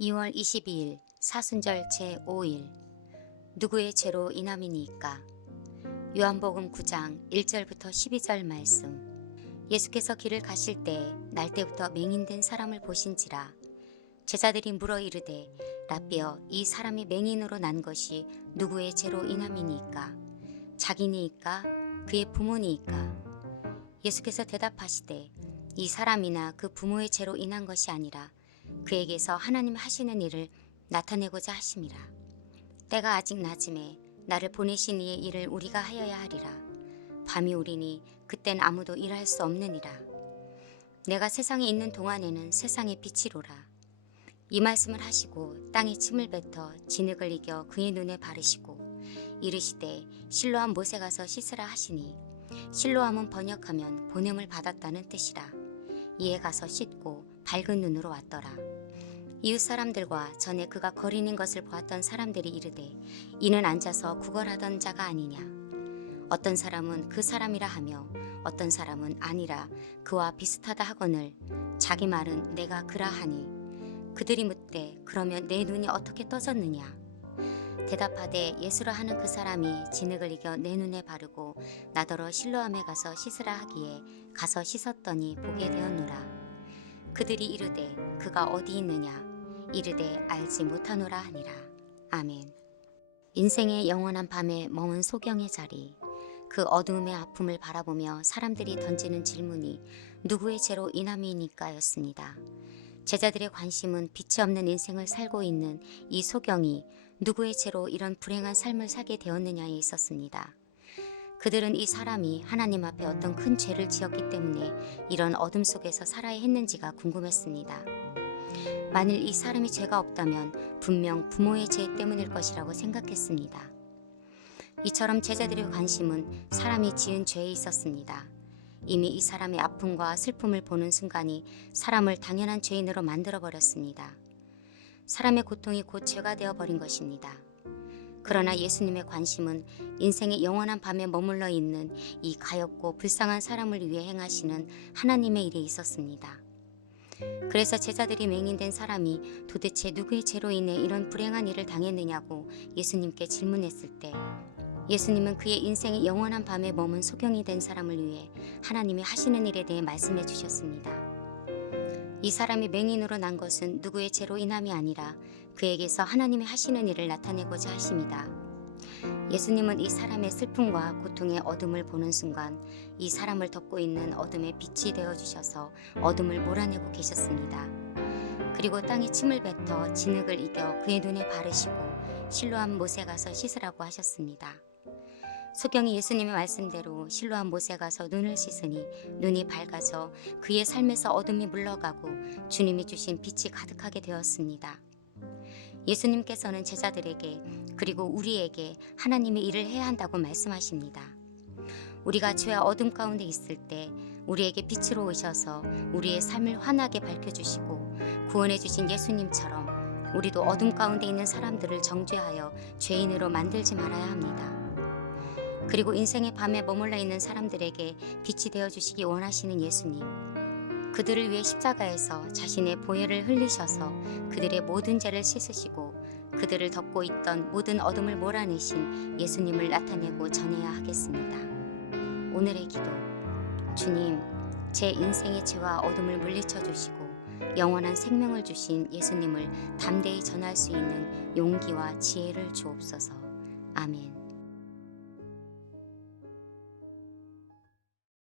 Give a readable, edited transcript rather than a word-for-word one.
2월 22일 사순절 제5일 누구의 죄로 인함이니까. 요한복음 9장 1절부터 12절 말씀. 예수께서 길을 가실 때 날때부터 맹인된 사람을 보신지라. 제자들이 물어 이르되 라삐여, 이 사람이 맹인으로 난 것이 누구의 죄로 인함이니까? 자기니이까 그의 부모니이까? 예수께서 대답하시되 이 사람이나 그 부모의 죄로 인한 것이 아니라 그에게서 하나님 하시는 일을 나타내고자 하심이라. 때가 아직 낮음에 나를 보내신 이의 일을 우리가 하여야 하리라. 밤이 오리니 그땐 아무도 일할 수 없느니라. 내가 세상에 있는 동안에는 세상의 빛이로라. 이 말씀을 하시고 땅에 침을 뱉어 진흙을 이겨 그의 눈에 바르시고 이르시되 실로암 못에 가서 씻으라 하시니, 실로암은 번역하면 보냄을 받았다는 뜻이라. 이에 가서 씻고 밝은 눈으로 왔더라. 이웃 사람들과 전에 그가 거리는 것을 보았던 사람들이 이르되 이는 앉아서 구걸하던 자가 아니냐. 어떤 사람은 그 사람이라 하며 어떤 사람은 아니라 그와 비슷하다 하거늘 자기 말은 내가 그라 하니, 그들이 묻되 그러면 내 눈이 어떻게 떠졌느냐. 대답하되 예수라 하는 그 사람이 진흙을 이겨 내 눈에 바르고 나더러 실로암에 가서 씻으라 하기에 가서 씻었더니 보게 되었노라. 그들이 이르되 그가 어디 있느냐. 이르되 알지 못하노라 하니라. 아멘. 인생의 영원한 밤에 머문 소경의 자리. 그 어두움의 아픔을 바라보며 사람들이 던지는 질문이 누구의 죄로 인함이니까 였습니다. 제자들의 관심은 빛이 없는 인생을 살고 있는 이 소경이 누구의 죄로 이런 불행한 삶을 살게 되었느냐에 있었습니다. 그들은 이 사람이 하나님 앞에 어떤 큰 죄를 지었기 때문에 이런 어둠 속에서 살아야 했는지가 궁금했습니다. 만일 이 사람이 죄가 없다면 분명 부모의 죄 때문일 것이라고 생각했습니다. 이처럼 제자들의 관심은 사람이 지은 죄에 있었습니다. 이미 이 사람의 아픔과 슬픔을 보는 순간이 사람을 당연한 죄인으로 만들어버렸습니다. 사람의 고통이 곧 죄가 되어버린 것입니다. 그러나 예수님의 관심은 인생의 영원한 밤에 머물러 있는 이 가엾고 불쌍한 사람을 위해 행하시는 하나님의 일에 있었습니다. 그래서 제자들이 맹인된 사람이 도대체 누구의 죄로 인해 이런 불행한 일을 당했느냐고 예수님께 질문했을 때 예수님은 그의 인생의 영원한 밤에 머문 소경이 된 사람을 위해 하나님이 하시는 일에 대해 말씀해 주셨습니다. 이 사람이 맹인으로 난 것은 누구의 죄로 인함이 아니라 그에게서 하나님이 하시는 일을 나타내고자 하심이다. 예수님은 이 사람의 슬픔과 고통의 어둠을 보는 순간 이 사람을 덮고 있는 어둠의 빛이 되어주셔서 어둠을 몰아내고 계셨습니다. 그리고 땅에 침을 뱉어 진흙을 이겨 그의 눈에 바르시고 실로암 못에 가서 씻으라고 하셨습니다. 소경이 예수님의 말씀대로 실로암 못에 가서 눈을 씻으니 눈이 밝아져 그의 삶에서 어둠이 물러가고 주님이 주신 빛이 가득하게 되었습니다. 예수님께서는 제자들에게 그리고 우리에게 하나님의 일을 해야 한다고 말씀하십니다. 우리가 죄와 어둠 가운데 있을 때 우리에게 빛으로 오셔서 우리의 삶을 환하게 밝혀주시고 구원해 주신 예수님처럼 우리도 어둠 가운데 있는 사람들을 정죄하여 죄인으로 만들지 말아야 합니다. 그리고 인생의 밤에 머물러 있는 사람들에게 빛이 되어주시기 원하시는 예수님, 그들을 위해 십자가에서 자신의 보혈을 흘리셔서 그들의 모든 죄를 씻으시고 그들을 덮고 있던 모든 어둠을 몰아내신 예수님을 나타내고 전해야 하겠습니다. 오늘의 기도. 주님, 제 인생의 죄와 어둠을 물리쳐 주시고 영원한 생명을 주신 예수님을 담대히 전할 수 있는 용기와 지혜를 주옵소서. 아멘.